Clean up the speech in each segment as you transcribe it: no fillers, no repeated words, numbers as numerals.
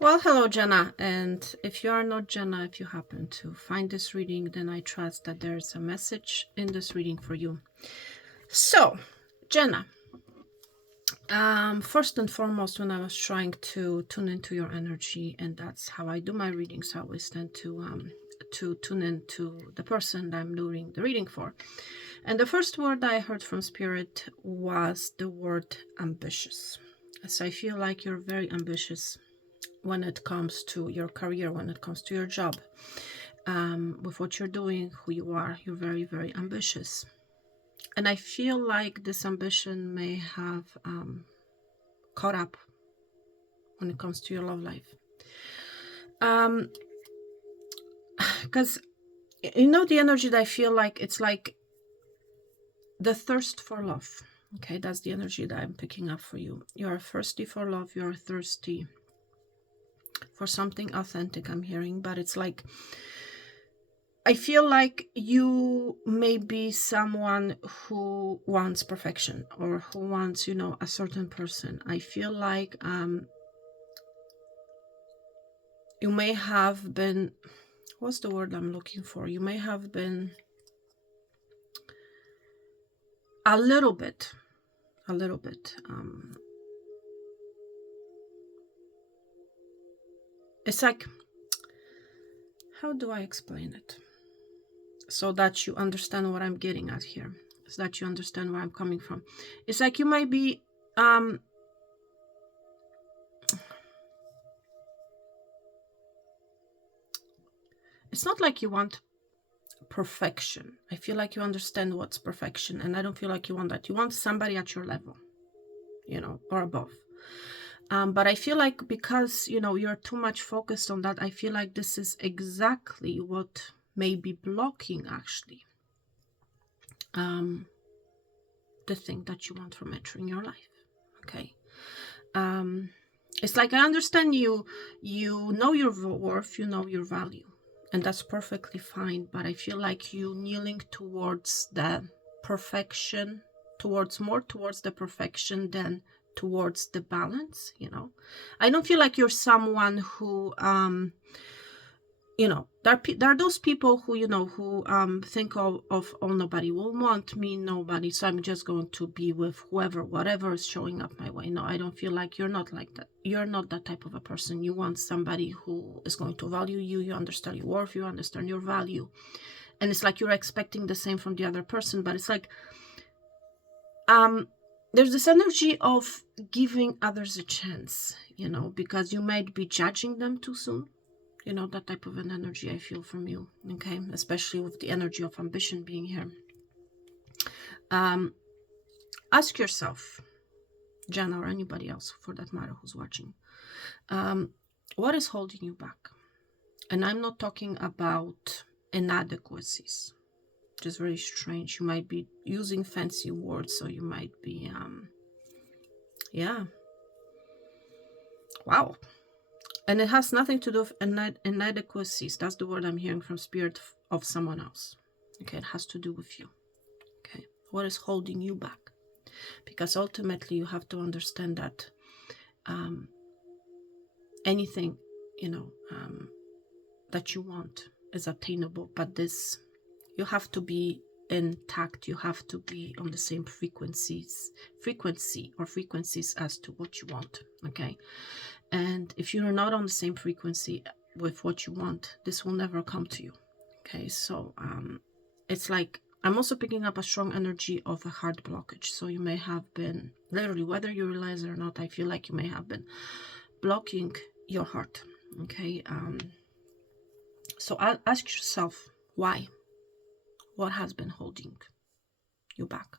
Well, hello, Jenna. And if you are not Jenna, if you happen to find this reading, then I trust that there's a message in this reading for you. So, Jenna, first and foremost, when I was trying to tune into your energy, and that's how I do my readings, I always tend to tune into the person that I'm doing the reading for. And the first word I heard from Spirit was the word ambitious. So I feel like you're very ambitious when it comes to your career, when it comes to your job, with what you're doing, who you are. You're very, very ambitious. And I feel like this ambition may have caught up when it comes to your love life. Because, the energy that I feel like, it's like the thirst for love. Okay, that's the energy that I'm picking up for you. You are thirsty for love. You are thirsty for something authentic, I'm hearing. But it's like, I feel like you may be someone who wants perfection, or who wants, a certain person. I feel like you may have been, what's the word I'm looking for? You may have been a little bit, it's like, how do I explain it? So that you understand what I'm getting at here, so that you understand where I'm coming from. It's like you might be it's not like you want perfection. I feel like you understand what's perfection, and I don't feel like you want that. You want somebody at your level, or above. But I feel like because, you're too much focused on that, I feel like this is exactly what may be blocking, actually, the thing that you want from entering your life. Okay. It's like, I understand you know your worth, you know your value, and that's perfectly fine. But I feel like you kneeling towards the perfection, towards the perfection than towards the balance. I don't feel like you're someone who there are those people who think of oh, nobody will want me, nobody, so I'm just going to be with whatever is showing up my way. No, I don't feel like you're not like that. You're not that type of a person. You want somebody who is going to value you. You understand your worth, you understand your value, and it's like you're expecting the same from the other person. But it's like there's this energy of giving others a chance, because you might be judging them too soon. That type of an energy I feel from you, okay? Especially with the energy of ambition being here. Ask yourself, Jenna, or anybody else for that matter who's watching, what is holding you back? And I'm not talking about inadequacies, which is very strange. You might be using fancy words, so you might be, yeah. Wow. And it has nothing to do with inadequacies. That's the word I'm hearing from Spirit, of someone else. Okay, it has to do with you. Okay, what is holding you back? Because ultimately you have to understand that anything, that you want is attainable. But this, you have to be intact. You have to be on the same frequency as to what you want. Okay. And if you're not on the same frequency with what you want, this will never come to you. Okay, so it's like, I'm also picking up a strong energy of a heart blockage. So you may have been, literally, whether you realize it or not, I feel like you may have been blocking your heart. Okay, so ask yourself, why? What has been holding you back?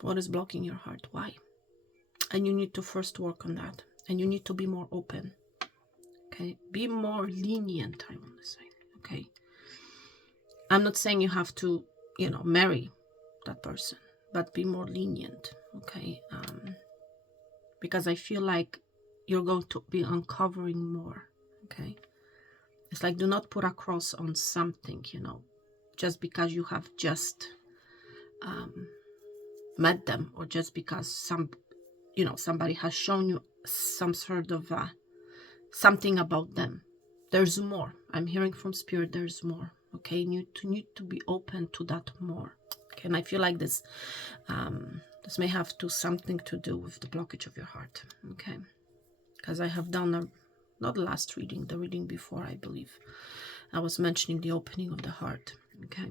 What is blocking your heart? Why? And you need to first work on that. And you need to be more open. Okay, be more lenient, I want to say. Okay, I'm not saying you have to, marry that person, but be more lenient. Okay, because I feel like you're going to be uncovering more. Okay, it's like, do not put a cross on something, just because you have just met them, or just because somebody has shown you some sort of something about them. There's more. I'm hearing from Spirit, there's more. Okay, you need to be open to that more. Okay, and I feel like this this may have something to do with the blockage of your heart. Okay, because I have done not the last reading, the reading before, I believe. I was mentioning the opening of the heart. Okay,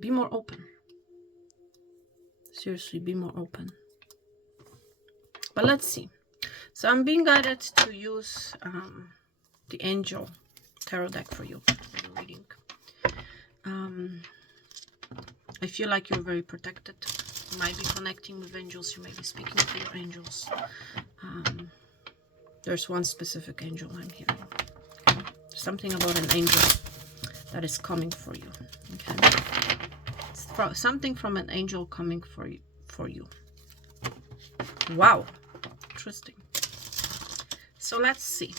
be more open. Seriously, be more open. But let's see. So I'm being guided to use the Angel Tarot deck for you for the reading. I feel like you're very protected. You might be connecting with angels. You may be speaking to your angels. There's one specific angel I'm hearing. Okay. There's something about an angel that is coming for you. Okay. It's something from an angel coming for you. Wow. Interesting. So let's see.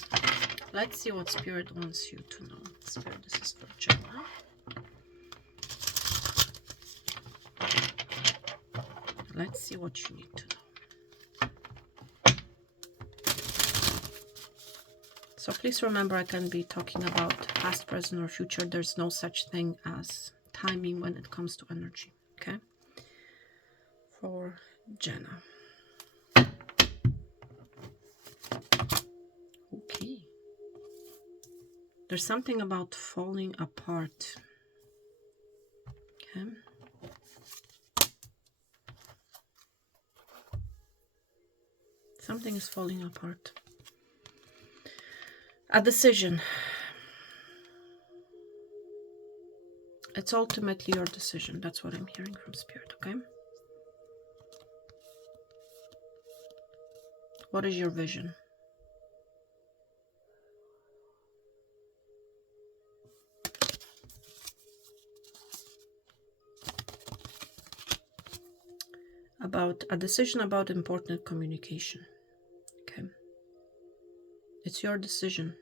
Let's see what Spirit wants you to know. Spirit, this is for Jenna. Let's see what you need to know. So please remember, I can be talking about past, present, or future. There's no such thing as timing when it comes to energy. Okay? For Jenna. Okay. There's something about falling apart. Okay. Something is falling apart. A decision. It's ultimately your decision. That's what I'm hearing from Spirit, okay? What is your vision? About a decision about important communication. Okay. It's your decision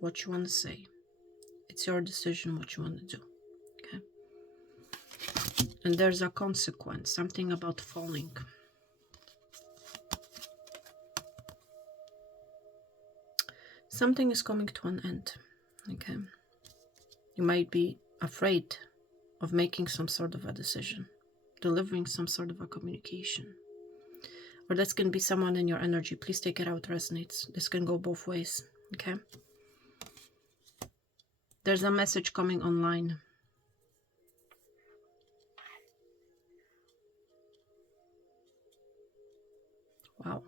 what you want to say. It's your decision what you want to do. Okay. And there's a consequence, something about falling. Something is coming to an end. Okay. You might be afraid of making some sort of a decision, delivering some sort of a communication. Or this can be someone in your energy. Please take it out, resonates. This can go both ways. Okay. There's a message coming online. Wow.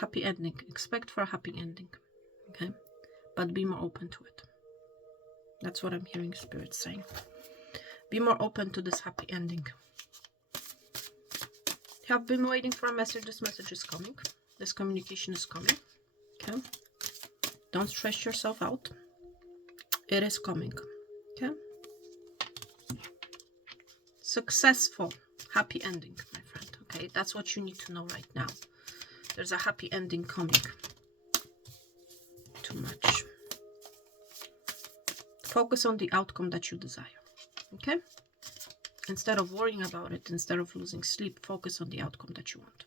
Happy ending. Expect for a happy ending. Okay. But be more open to it. That's what I'm hearing Spirit saying. Be more open to this happy ending. You have been waiting for a message. This message is coming. This communication is coming. Okay. Don't stress yourself out. It is coming. Okay. Successful. Happy ending, my friend. Okay. That's what you need to know right now. There's a happy ending coming. Too much. Focus on the outcome that you desire. Okay? Instead of worrying about it, instead of losing sleep, focus on the outcome that you want.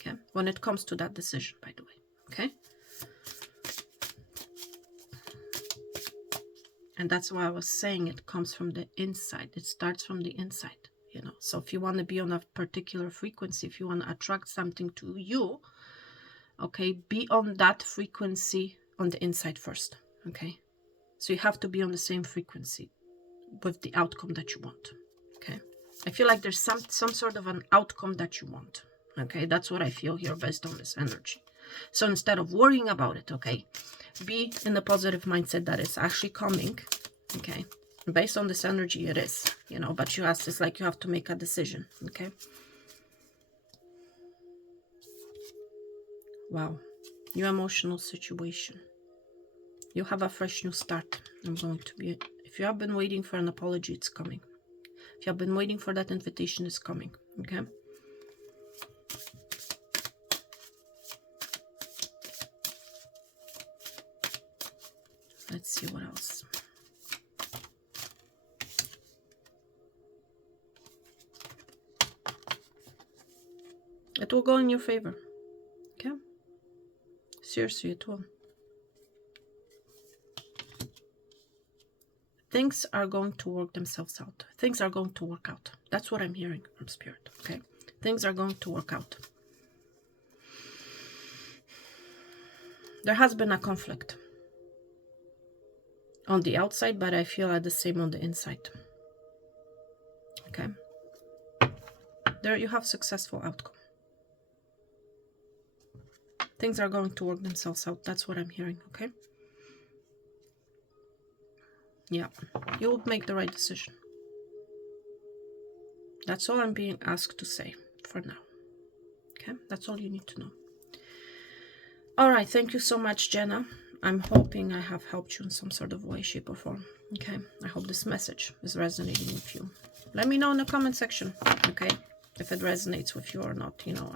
Okay? When it comes to that decision, by the way. Okay? And that's why I was saying it comes from the inside. It starts from the inside. You know, so if you want to be on a particular frequency, if you want to attract something to you, okay, be on that frequency on the inside first. Okay? So you have to be on the same frequency with the outcome that you want. Okay, I feel like there's some sort of an outcome that you want. Okay, that's what I feel here based on this energy. So instead of worrying about it, okay, be in the positive mindset that it's actually coming. Okay, based on this energy, it is, you know, but it's like you have to make a decision. Okay. Wow, new emotional situation. You have a fresh new start. I'm going to be, if you have been waiting for an apology, it's coming. If you have been waiting for that invitation, it's coming. Okay. Let's see what else. It will go in your favor. Okay? Seriously, it will. Things are going to work themselves out. Things are going to work out. That's what I'm hearing from Spirit. Okay? Things are going to work out. There has been a conflict on the outside, but I feel the same on the inside. Okay? There you have successful outcome. Things are going to work themselves out. That's what I'm hearing. Okay? Yeah. You will make the right decision. That's all I'm being asked to say for now. Okay? That's all you need to know. All right. Thank you so much, Jenna. I'm hoping I have helped you in some sort of way, shape, or form. Okay? I hope this message is resonating with you. Let me know in the comment section, okay? If it resonates with you or not. You know,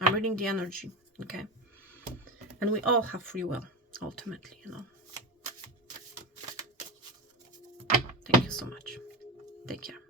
I'm reading the energy, okay? And we all have free will, ultimately, you know. Thank you so much. Take care.